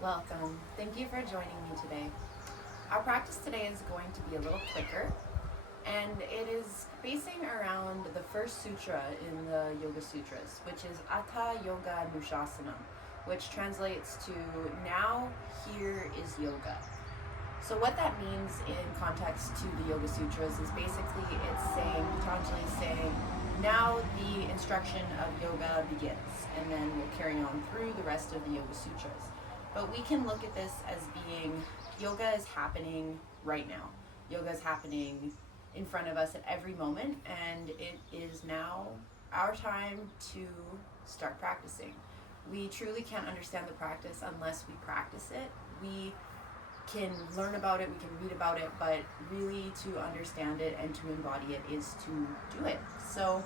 Welcome. Thank you for joining me today. Our practice today is going to be a little quicker, and it is basing around the first sutra in the Yoga Sutras, which is Atha Yoga Nushasanam, which translates to now here is yoga. So what that means in context to the Yoga Sutras is basically it's saying, Patanjali is saying, now the instruction of yoga begins, and then we'll carry on through the rest of the Yoga Sutras. But we can look at this as being yoga is happening right now. Yoga is happening in front of us at every moment, and it is now our time to start practicing. We truly can't understand the practice unless we practice it. We can learn about it, we can read about it, but really to understand it and to embody it is to do it. So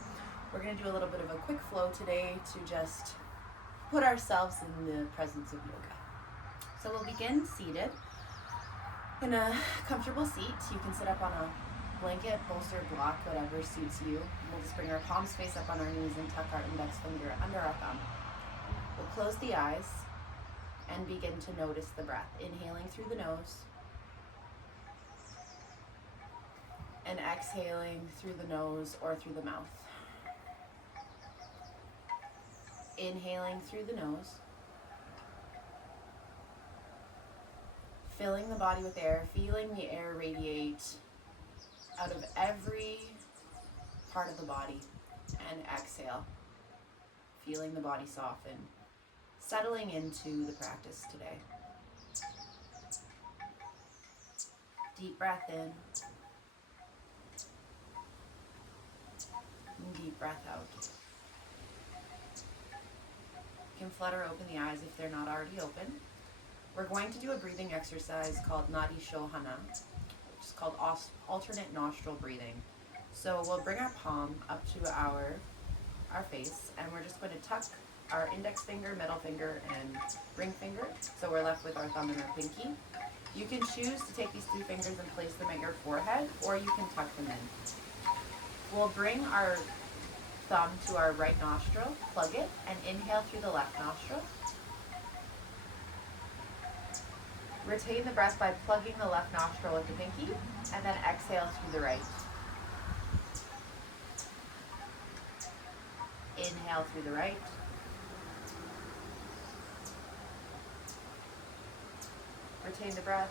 we're going to do a little bit of a quick flow today to just put ourselves in the presence of yoga. So we'll begin seated in a comfortable seat. You can sit up on a blanket, bolster, block, whatever suits you. We'll just bring our palms face up on our knees and tuck our index finger under our thumb. We'll close the eyes and begin to notice the breath. Inhaling through the nose and exhaling through the nose or through the mouth. Inhaling through the nose, filling the body with air, feeling the air radiate out of every part of the body, and exhale, feeling the body soften, settling into the practice today. Deep breath in, and deep breath out. You can flutter open the eyes if they're not already open. We're going to do a breathing exercise called Nadi Shohana, which is called alternate nostril breathing. So we'll bring our palm up to our face, and we're just going to tuck our index finger, middle finger, and ring finger. So we're left with our thumb and our pinky. You can choose to take these two fingers and place them at your forehead, or you can tuck them in. We'll bring our thumb to our right nostril, plug it, and inhale through the left nostril. Retain the breath by plugging the left nostril with the pinky, and then exhale through the right. Inhale through the right. Retain the breath,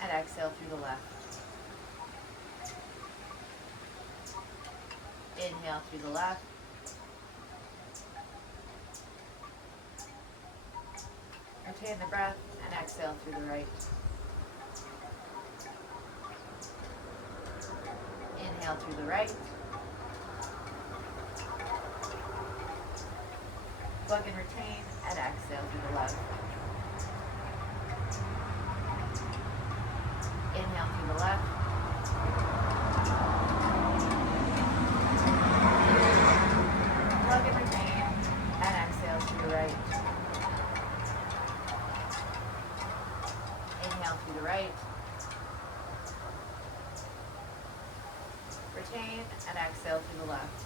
and exhale through the left. Inhale through the left. Retain the breath, and exhale through the right. Inhale through the right. Plug and retain, and exhale through the left. Inhale through the left. Plug and retain, and exhale through the right. Inhale through the right. Retain and exhale through the left.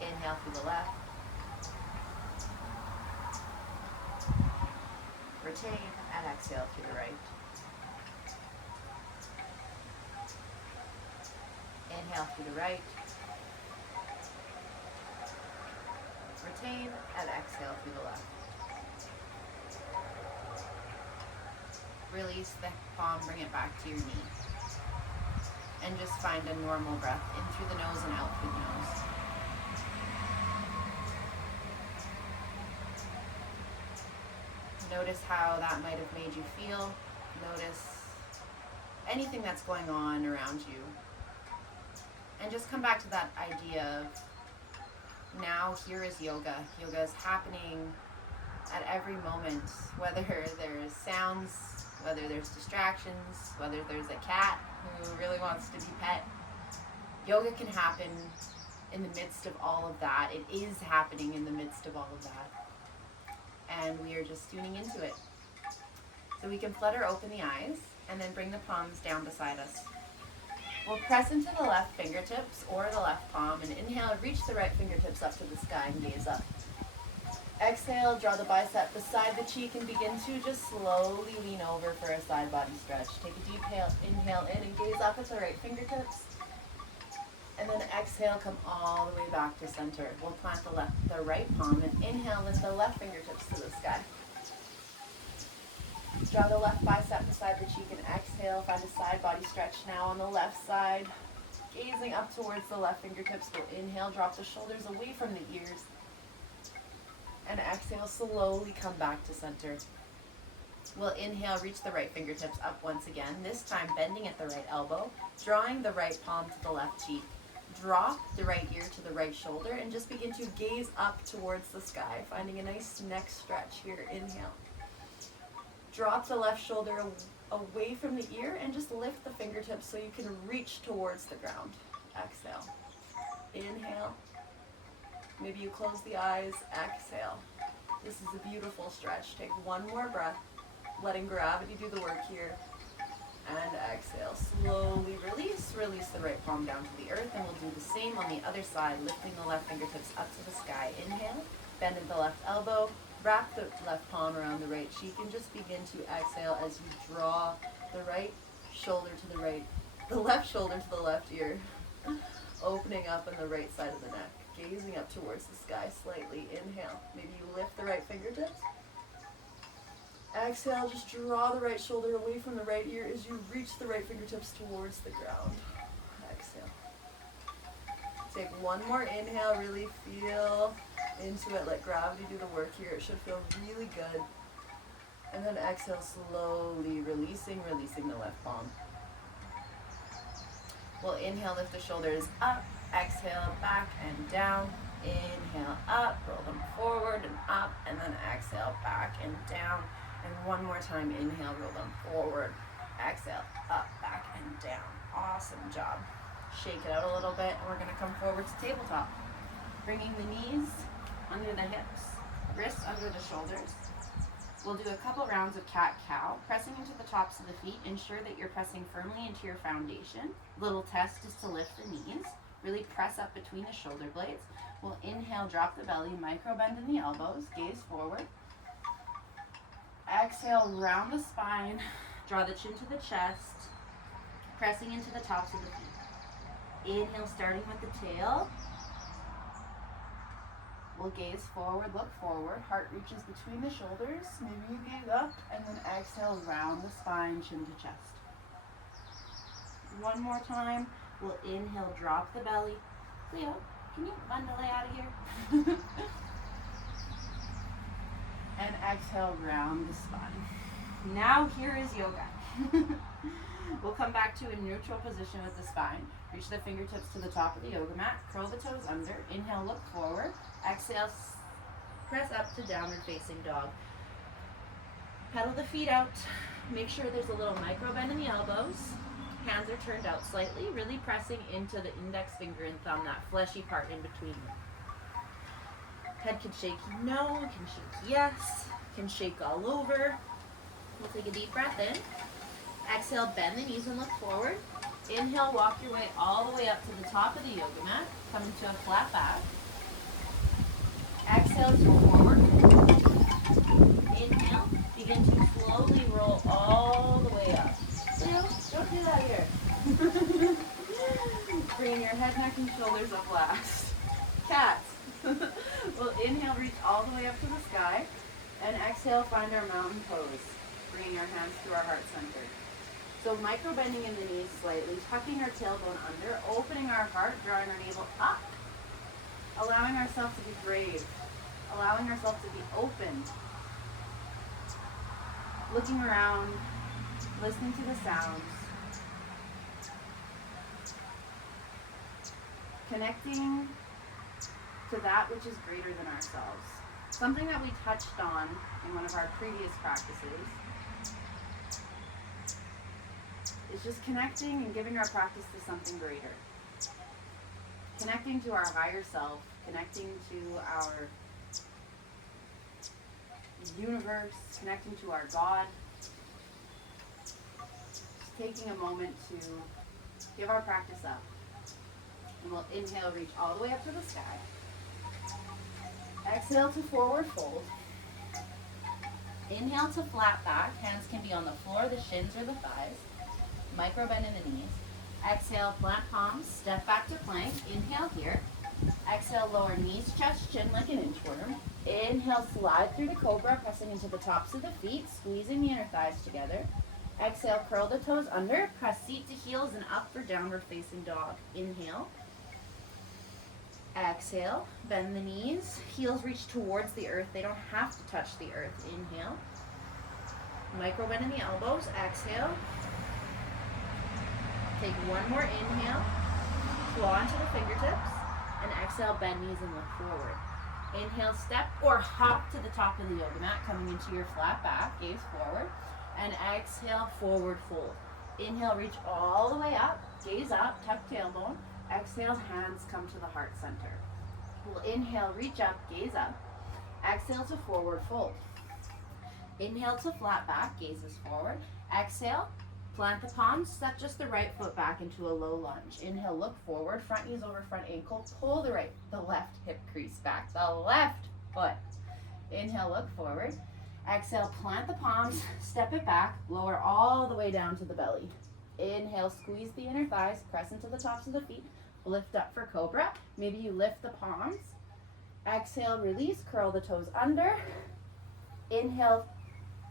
Inhale through the left. Retain and exhale through the right. Inhale through the right. Retain and exhale through the left. Release the palm, bring it back to your knee. And just find a normal breath in through the nose and out through the nose. Notice how that might have made you feel. Notice anything that's going on around you. And just come back to that idea of now here is yoga. Yoga is happening at every moment, whether there's sounds, whether there's distractions, whether there's a cat who really wants to be pet. Yoga can happen in the midst of all of that. It is happening in the midst of all of that. And we are just tuning into it. So we can flutter open the eyes and then bring the palms down beside us. We'll press into the left fingertips or the left palm and inhale, reach the right fingertips up to the sky and gaze up. Exhale, draw the bicep beside the cheek and begin to just slowly lean over for a side body stretch. Take a deep inhale in and gaze up at the right fingertips. And then exhale, come all the way back to center. We'll plant the right palm and inhale, lift the left fingertips to the sky. Draw the left bicep beside the cheek and exhale. Find a side body stretch now on the left side. Gazing up towards the left fingertips. We'll inhale, drop the shoulders away from the ears. And exhale, slowly come back to center. We'll inhale, reach the right fingertips up once again. This time bending at the right elbow, drawing the right palm to the left cheek. Drop the right ear to the right shoulder and just begin to gaze up towards the sky, finding a nice neck stretch here. Inhale. Drop the left shoulder away from the ear and just lift the fingertips so you can reach towards the ground. Exhale. Inhale. Maybe you close the eyes. Exhale. This is a beautiful stretch. Take one more breath, letting gravity do the work here. And exhale. Slowly release. Release the right palm down to the earth, and we'll do the same on the other side, lifting the left fingertips up to the sky. Inhale. Bend at the left elbow. Wrap the left palm around the right cheek and just begin to exhale as you draw the right shoulder to the left shoulder to the left ear, opening up on the right side of the neck, gazing up towards the sky slightly. Inhale. Maybe you lift the right fingertips. Exhale, just draw the right shoulder away from the right ear as you reach the right fingertips towards the ground. Exhale. Take one more inhale, really feel into it, let gravity do the work here. It should feel really good. And then exhale, slowly releasing the left palm. We'll inhale, lift the shoulders up, exhale, back and down. Inhale, up, roll them forward and up, and then exhale, back and down. And one more time, inhale, roll them forward, exhale, up, back and down. Awesome job. Shake it out a little bit, and we're gonna come forward to tabletop. Bringing the knees under the hips, wrists under the shoulders. We'll do a couple rounds of cat-cow, pressing into the tops of the feet. Ensure that you're pressing firmly into your foundation. Little test is to lift the knees. Really press up between the shoulder blades. We'll inhale, drop the belly, micro bend in the elbows, gaze forward. Exhale, round the spine, draw the chin to the chest, pressing into the tops of the feet. Inhale, starting with the tail. We'll gaze forward, look forward, heart reaches between the shoulders. Maybe you gaze up, and then exhale, round the spine, chin to chest. One more time. We'll inhale, drop the belly. Cleo, can you bundle out of here? And exhale, round the spine. Now here is yoga. We'll come back to a neutral position with the spine. Reach the fingertips to the top of the yoga mat. Curl the toes under. Inhale, look forward. Exhale, press up to downward facing dog. Pedal the feet out. Make sure there's a little micro bend in the elbows. Hands are turned out slightly, really pressing into the index finger and thumb, that fleshy part in between them. Head can shake no, can shake yes, can shake all over. We'll take a deep breath in. Exhale, bend the knees and look forward. Inhale, walk your way all the way up to the top of the yoga mat. Come into a flat back. Exhale, to forward. Inhale, begin to slowly roll all the way up. Leo, don't do that here. Bring your head, neck, and shoulders up last. Cats. We'll inhale, reach all the way up to the sky. And exhale, find our mountain pose. Bringing our hands to our heart center. So micro bending in the knees slightly, tucking our tailbone under, opening our heart, drawing our navel up. Allowing ourselves to be brave. Allowing ourselves to be open. Looking around, listening to the sounds. Connecting to that which is greater than ourselves. Something that we touched on in one of our previous practices is just connecting and giving our practice to something greater. Connecting to our higher self, connecting to our universe, connecting to our God. Just taking a moment to give our practice up. And we'll inhale, reach all the way up to the sky. Exhale to forward fold. Inhale to flat back. Hands can be on the floor, the shins, or the thighs. Micro bend in the knees. Exhale, plant palms, step back to plank. Inhale here. Exhale, lower knees, chest, chin like an inchworm. Inhale, slide through the cobra, pressing into the tops of the feet, squeezing the inner thighs together. Exhale, curl the toes under, press seat to heels and up for downward facing dog. Inhale. Exhale, bend the knees, heels reach towards the earth. They don't have to touch the earth. Inhale. Micro bend in the elbows. Exhale. Take one more inhale, claw into the fingertips, and exhale, bend knees and look forward. Inhale, step or hop to the top of the yoga mat, coming into your flat back, gaze forward, and exhale, forward fold. Inhale, reach all the way up, gaze up, tuck tailbone. Exhale, hands come to the heart center. We'll inhale, reach up, gaze up. Exhale to forward fold. Inhale to flat back, gazes forward. Exhale, plant the palms, step just the right foot back into a low lunge. Inhale, look forward, front knees over front ankle, pull the left hip crease back, the left foot. Inhale, look forward. Exhale, plant the palms, step it back, lower all the way down to the belly. Inhale, squeeze the inner thighs, press into the tops of the feet, lift up for cobra. Maybe you lift the palms. Exhale, release, curl the toes under. Inhale,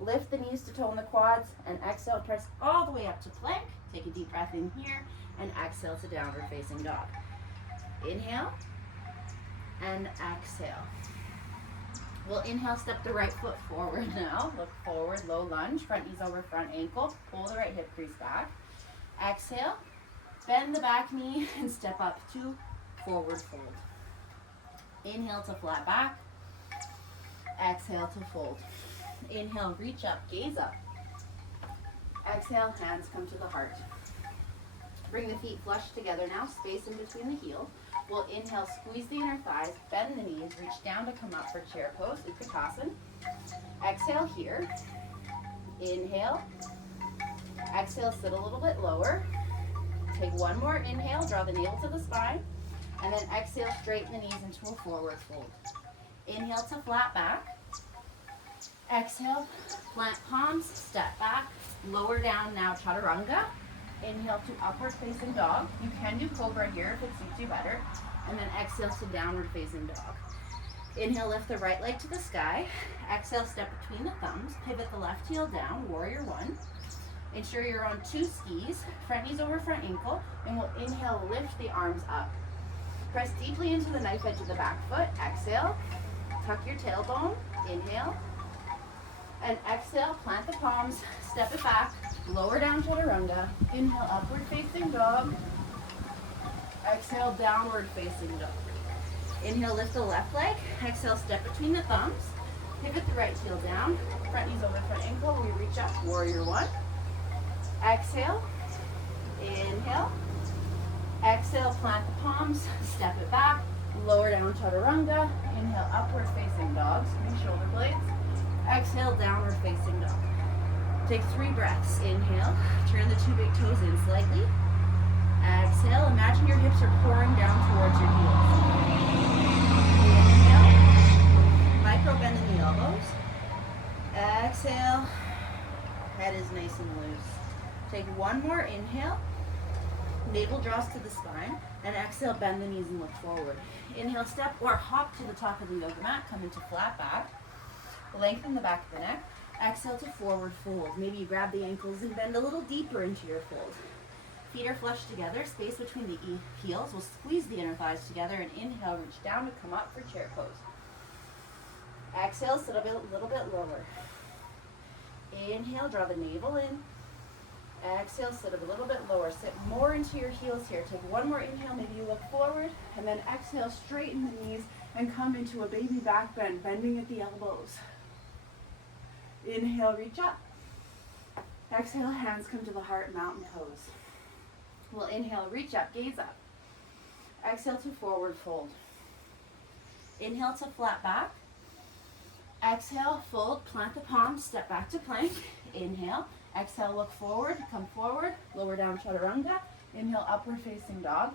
lift the knees to tone the quads, and exhale, press all the way up to plank. Take a deep breath in here, and exhale to downward facing dog. Inhale, and exhale. We'll inhale, step the right foot forward now. Look forward, low lunge, front knees over front ankle. Pull the right hip crease back. Exhale, bend the back knee, and step up to forward fold. Inhale to flat back. Exhale to fold. Inhale, reach up, gaze up. Exhale, hands come to the heart. Bring the feet flush together now, space in between the heels. We'll inhale, squeeze the inner thighs, bend the knees, reach down to come up for chair pose, Utkatasana. Exhale here. Inhale. Exhale, sit a little bit lower. Take one more inhale, draw the navel to the spine, and then exhale, straighten the knees into a forward fold. Inhale to flat back. Exhale, plant palms, step back, lower down now, chaturanga. Inhale to upward facing dog. You can do cobra here if it suits you better. And then exhale to downward facing dog. Inhale, lift the right leg to the sky. Exhale, step between the thumbs. Pivot the left heel down, warrior one. Ensure you're on two skis, front knees over front ankle. And we'll inhale, lift the arms up. Press deeply into the knife edge of the back foot. Exhale, tuck your tailbone. Inhale. And exhale, plant the palms, step it back, lower down chaturanga. Inhale, upward facing dog. Exhale, downward facing dog. Inhale, lift the left leg. Exhale, step between the thumbs. Pivot the right heel down. Front knees over front ankle. We reach up, warrior one. Exhale. Inhale. Exhale, plant the palms, step it back, lower down chaturanga. Inhale, upward facing dog, swing shoulder blades. Exhale, downward facing dog. Take 3 breaths. Inhale, turn the 2 big toes in slightly. Exhale, imagine your hips are pouring down towards your heels. Inhale, micro bend in the elbows. Exhale, head is nice and loose. Take one more inhale, navel draws to the spine, and exhale, bend the knees and look forward. Inhale, step or hop to the top of the yoga mat, come into flat back. Lengthen the back of the neck. Exhale to forward fold. Maybe you grab the ankles and bend a little deeper into your fold. Feet are flush together, space between the heels. We'll squeeze the inner thighs together and inhale, reach down to come up for chair pose. Exhale, sit a little bit lower. Inhale, draw the navel in. Exhale, sit a little bit lower. Sit more into your heels here. Take one more inhale, maybe you look forward, and then exhale, straighten the knees and come into a baby back bend, bending at the elbows. Inhale, reach up. Exhale, hands come to the heart, mountain pose. We'll inhale, reach up, gaze up. Exhale to forward fold. Inhale to flat back. Exhale, fold, plant the palms, step back to plank. Inhale, exhale, look forward, come forward, lower down chaturanga. Inhale, upward facing dog.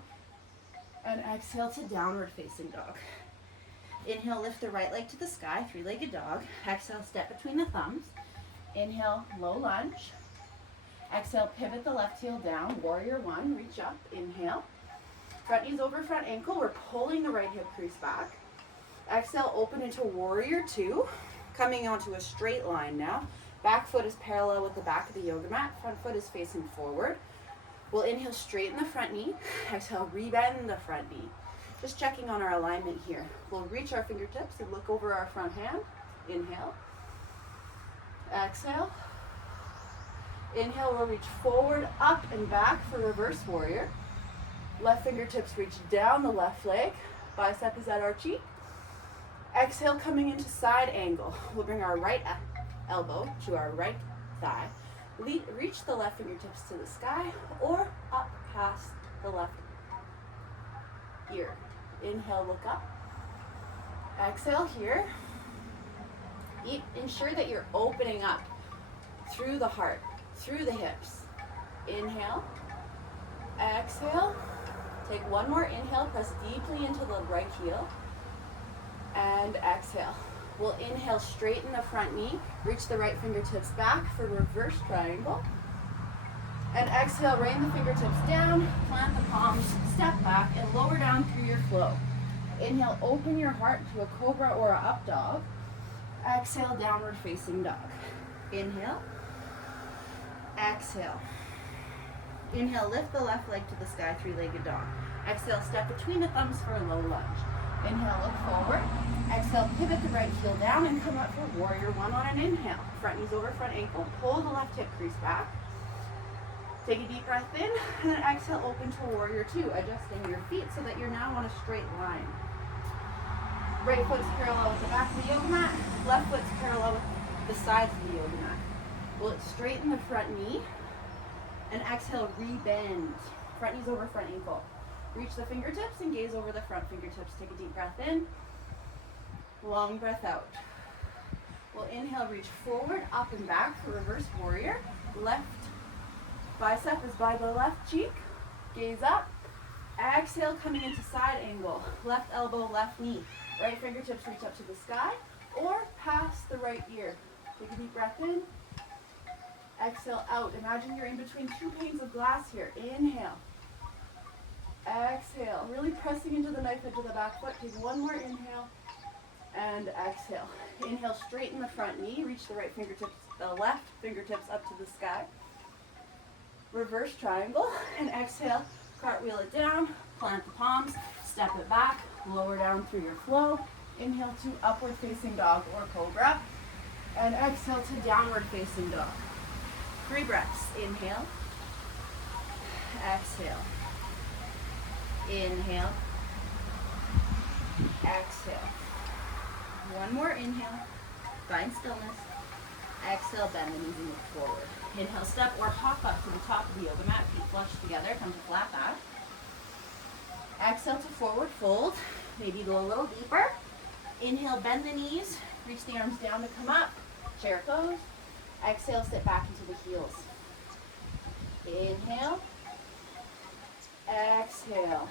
And exhale to downward facing dog. Inhale, lift the right leg to the sky, three-legged dog. Exhale, step between the thumbs. Inhale, low lunge. Exhale, pivot the left heel down, warrior one, reach up, inhale. Front knees over front ankle, we're pulling the right hip crease back. Exhale, open into warrior two, coming onto a straight line now. Back foot is parallel with the back of the yoga mat, front foot is facing forward. We'll inhale, straighten the front knee. Exhale, rebend the front knee. Just checking on our alignment here. We'll reach our fingertips and look over our front hand. Inhale. Exhale. Inhale, we'll reach forward, up and back for reverse warrior. Left fingertips reach down the left leg. Bicep is at our cheek. Exhale, coming into side angle. We'll bring our right elbow to our right thigh. Reach the left fingertips to the sky or up past the left ear. Inhale, look up. Exhale here. Ensure that you're opening up through the heart, through the hips. Inhale. Exhale. Take one more inhale, press deeply into the right heel. And exhale. We'll inhale, straighten the front knee, reach the right fingertips back for reverse triangle. And exhale, rain the fingertips down, plant the palms, step back, and lower down through your flow. Inhale, open your heart to a cobra or a up dog. Exhale, downward facing dog. Inhale. Exhale. Inhale, lift the left leg to the sky, three-legged dog. Exhale, step between the thumbs for a low lunge. Inhale, look forward. Exhale, pivot the right heel down and come up for warrior one on an inhale. Front knees over front ankle, pull the left hip crease back. Take a deep breath in, and then exhale, open to warrior two, adjusting your feet so that you're now on a straight line. Right foot is parallel with the back of the yoga mat. Left foot is parallel with the sides of the yoga mat. We'll straighten the front knee, and exhale, rebend. Front knees over front ankle. Reach the fingertips and gaze over the front fingertips. Take a deep breath in. Long breath out. We'll inhale, reach forward, up and back for reverse warrior. Left bicep is by the left cheek. Gaze up. Exhale, coming into side angle. Left elbow, left knee. Right fingertips reach up to the sky or past the right ear. Take a deep breath in. Exhale out. Imagine you're in between two panes of glass here. Inhale. Exhale. Really pressing into the knife edge of the back foot. Take one more inhale. And exhale. Inhale, straighten the front knee. Reach the right fingertips, the left fingertips up to the sky. Reverse triangle. And exhale, cartwheel it down. Plant the palms. Step it back. Lower down through your flow. Inhale to upward facing dog or cobra. And exhale to downward facing dog. 3 breaths. Inhale. Exhale. Inhale. Exhale. One more inhale. Find stillness. Exhale, bend the knees and move forward. Inhale, step or hop up to the top of the yoga mat. Feet flush together. Come to flat back. Exhale to forward fold. Maybe go a little deeper. Inhale, bend the knees. Reach the arms down to come up. Chair pose. Exhale, sit back into the heels. Inhale. Exhale.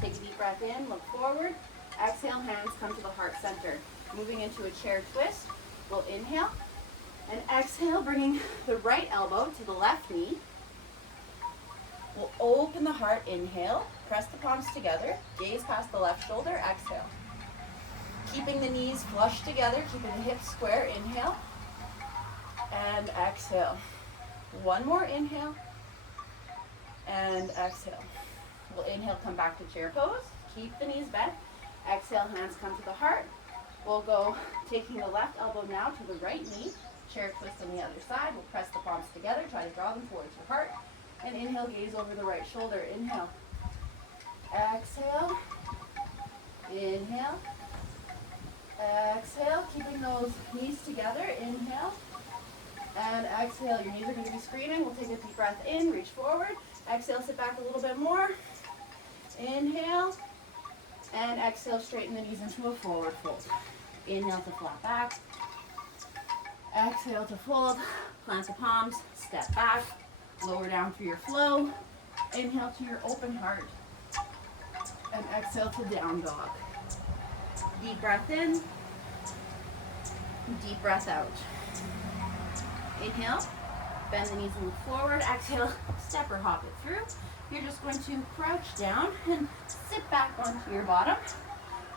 Take a deep breath in, look forward. Exhale, hands come to the heart center. Moving into a chair twist. We'll inhale. And exhale, bringing the right elbow to the left knee. We'll open the heart, inhale. Press the palms together. Gaze past the left shoulder, exhale. Keeping the knees flush together, keeping the hips square, inhale. And exhale. One more inhale. And exhale. We'll inhale, come back to chair pose. Keep the knees bent. Exhale, hands come to the heart. We'll go taking the left elbow now to the right knee. Chair twist on the other side. We'll press the palms together. Try to draw them towards your heart. And inhale, gaze over the right shoulder. Inhale. Exhale. Inhale. Exhale. Keeping those knees together. Inhale. And exhale. Your knees are going to be screaming. We'll take a deep breath in. Reach forward. Exhale. Sit back a little bit more. Inhale. And exhale. Straighten the knees into a forward fold. Inhale to flat back. Exhale to fold. Plant the palms. Step back. Lower down through your flow. Inhale to your open heart. And exhale to down dog. Deep breath in, deep breath out. Inhale, bend the knees and move forward. Exhale, step or hop it through. You're just going to crouch down and sit back onto your bottom.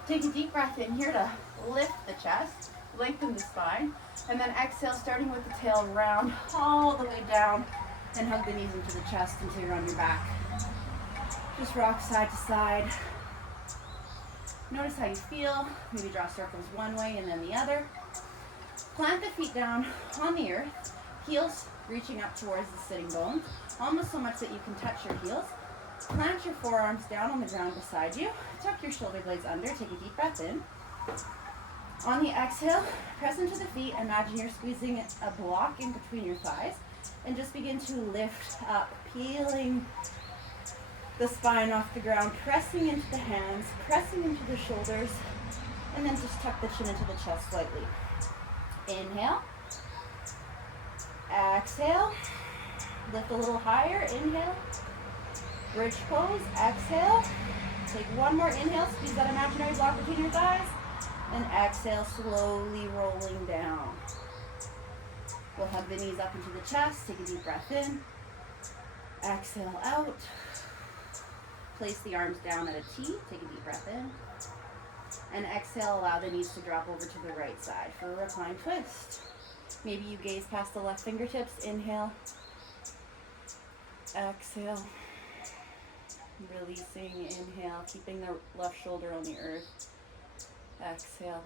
Take a deep breath in here to lift the chest, lengthen the spine, and then exhale, starting with the tail round all the way down and hug the knees into the chest until you're on your back. Just rock side to side. Notice how you feel. Maybe draw circles one way and then the other. Plant the feet down on the earth, heels reaching up towards the sitting bones, almost so much that you can touch your heels. Plant your forearms down on the ground beside you. Tuck your shoulder blades under. Take a deep breath in. On the exhale, press into the feet. Imagine you're squeezing a block in between your thighs and just begin to lift up, peeling the spine off the ground, pressing into the hands, pressing into the shoulders, and then just tuck the chin into the chest slightly. Inhale. Exhale. Lift a little higher. Inhale. Bridge pose. Exhale. Take one more inhale. Squeeze that imaginary block between your thighs. And exhale, slowly rolling down. We'll hug the knees up into the chest. Take a deep breath in. Exhale out. Place the arms down at a T. Take a deep breath in. And exhale, allow the knees to drop over to the right side for a reclined twist. Maybe you gaze past the left fingertips. Inhale. Exhale. Releasing. Inhale. Keeping the left shoulder on the earth. Exhale.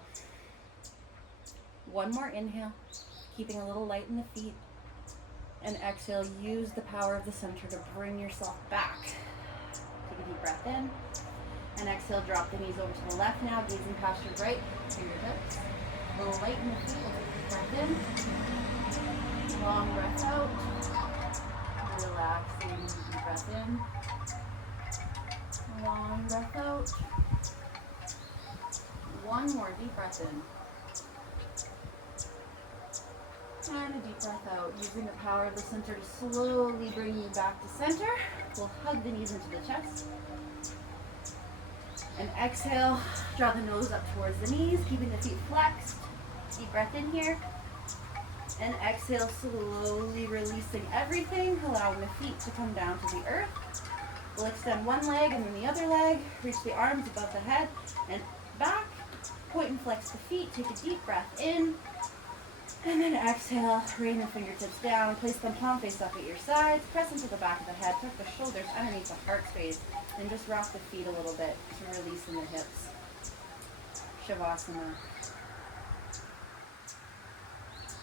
One more inhale. Keeping a little light in the feet. And exhale. Use the power of the center to bring yourself back. Take a deep breath in. And exhale, drop the knees over to the left now, gazing past your right fingertips. A little light in the feet, breath in. Long breath out. Relaxing, deep breath in. Long breath out. One more deep breath in. And a deep breath out, using the power of the center to slowly bring you back to center. We'll hug the knees into the chest. And exhale, draw the nose up towards the knees, keeping the feet flexed. Deep breath in here. And exhale, slowly releasing everything, allowing the feet to come down to the earth. We'll extend one leg and then the other leg. Reach the arms above the head and back. Point and flex the feet. Take a deep breath in. And then exhale, rain the fingertips down. Place them palm face up at your sides. Press into the back of the head. Tuck the shoulders underneath the heart space. And just rock the feet a little bit to release in the hips. Shavasana.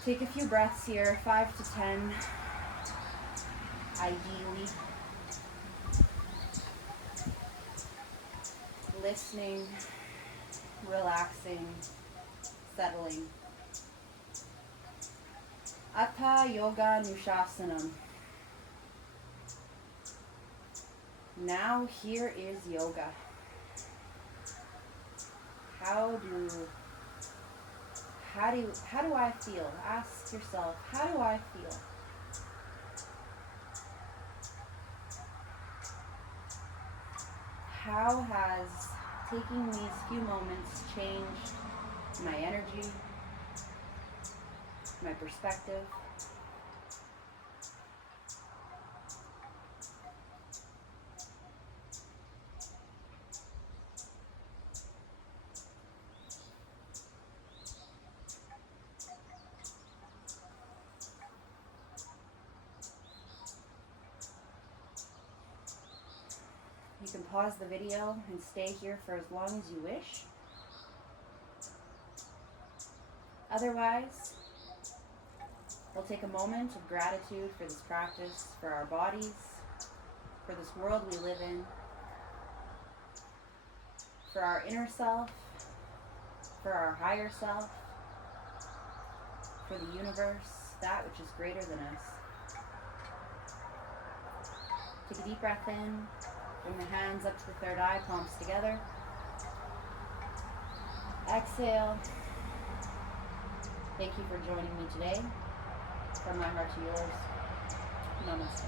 Take a few breaths here, 5 to 10, ideally. Listening, relaxing, settling. Atha, Yoga, Nushasanam. Now here is yoga. How do I feel? Ask yourself, how do I feel? How has taking these few moments changed my energy, my perspective? You can pause the video and stay here for as long as you wish. Otherwise, we'll take a moment of gratitude for this practice, for our bodies, for this world we live in, for our inner self, for our higher self, for the universe, that which is greater than us. Take a deep breath in. Bring the hands up to the third eye, palms together. Exhale. Thank you for joining me today. From my heart to yours. Namaste.